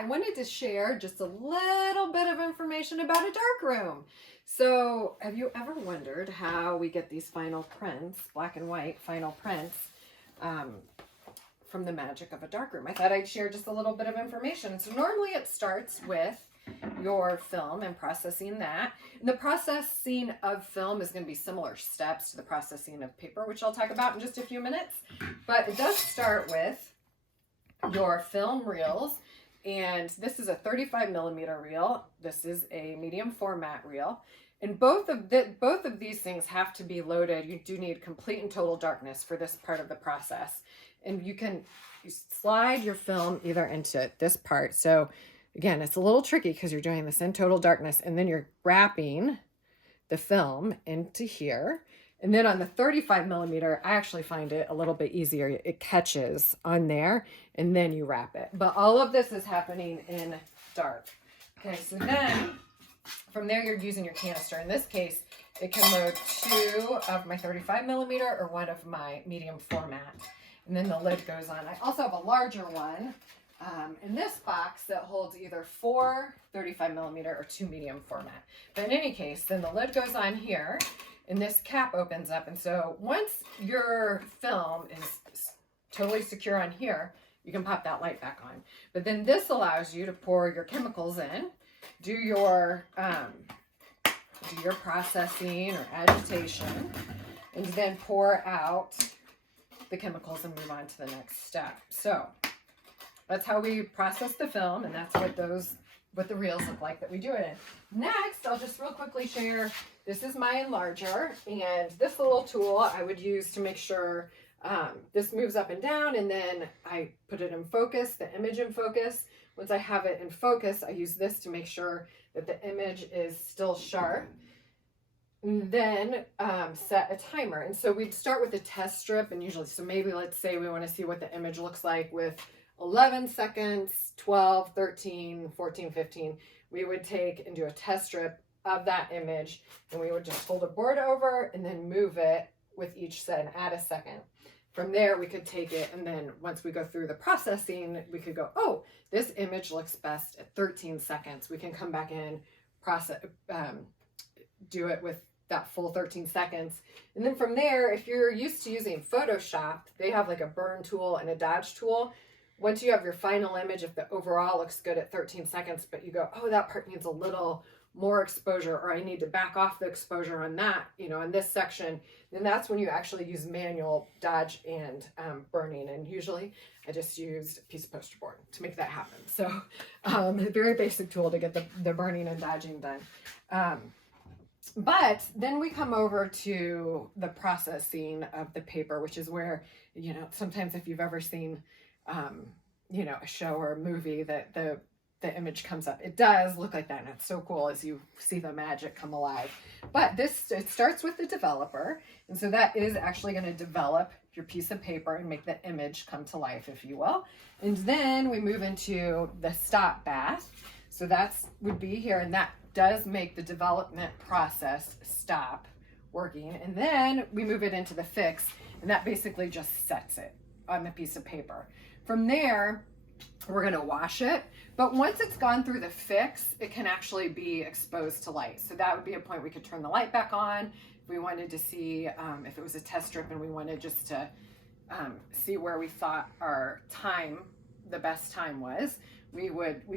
I wanted to share just a little bit of information about a darkroom. So have you ever wondered how we get these final prints, black and white final prints, from the magic of a darkroom? I thought I'd share just a little bit of information. So normally it starts with your film and processing that. And the processing of film is going to be similar steps to the processing of paper, which I'll talk about in just a few minutes. But it does start with your film reels. And this is a 35 millimeter reel. This is a medium format reel. And both of these things have to be loaded. You do need complete and total darkness for this part of the process. And you slide your film either into this part. So again, it's a little tricky because you're doing this in total darkness, and then you're wrapping the film into here. And then on the 35 millimeter, I actually find it a little bit easier. It catches on there, and then you wrap it. But all of this is happening in dark. Okay, so then from there, you're using your canister. In this case, it can load 2 of my 35 millimeter or 1 of my medium format. And then the lid goes on. I also have a larger one in this box that holds either 4 35 millimeter or 2 medium format. But in any case, then the lid goes on here and this cap opens up. And so once your film is totally secure on here, you can pop that light back on. But then this allows you to pour your chemicals in, do your processing or agitation, and then pour out the chemicals and move on to the next step. So that's how we process the film, and that's what the reels look like that we do it in. Next, I'll just real quickly share, this is my enlarger, and this little tool I would use to make sure this moves up and down, and then I put it in focus, the image in focus. Once I have it in focus, I use this to make sure that the image is still sharp. And then set a timer. And so we'd start with a test strip, and usually, so maybe let's say we want to see what the image looks like with 11 seconds, 12, 13, 14, 15. We would take and do a test strip of that image, and we would just fold a board over and then move it with each set and add a second. From there, we could take it, and then once we go through the processing, we could go, oh, this image looks best at 13 seconds. We can come back in, process, do it with that full 13 seconds. And then from there, if you're used to using Photoshop, they have like a burn tool and a dodge tool. Once you have your final image, if the overall looks good at 13 seconds, but you go, oh, that part needs a little more exposure, or I need to back off the exposure on that, in this section, then that's when you actually use manual dodge and burning. And usually I just used a piece of poster board to make that happen. So a very basic tool to get the burning and dodging done. But then we come over to the processing of the paper, which is where, sometimes if you've ever seen, a show or a movie that the image comes up, it does look like that. And it's so cool as you see the magic come alive. But it starts with the developer. And so that is actually going to develop your piece of paper and make the image come to life, if you will. And then we move into the stop bath. So would be here, and that does make the development process stop working. And then we move it into the fix, and that basically just sets it on the piece of paper. From there, we're going to wash it. But once it's gone through the fix, it can actually be exposed to light. So that would be a point we could turn the light back on if we wanted to see, if it was a test strip and we wanted just to see where we thought our time, the best time was. We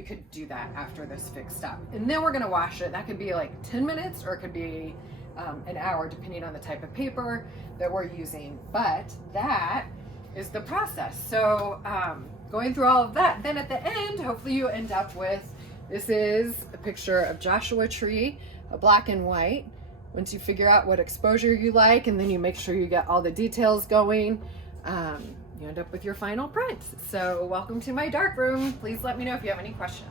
could do that after this fix stop. And then we're going to wash it. That could be like 10 minutes, or it could be an hour, depending on the type of paper that we're using. But that is the process. So going through all of that, then at the end, hopefully you end up with, this is a picture of Joshua Tree, a black and white. Once you figure out what exposure you like, and then you make sure you get all the details going, you end up with your final print. So welcome to my darkroom. Please let me know if you have any questions.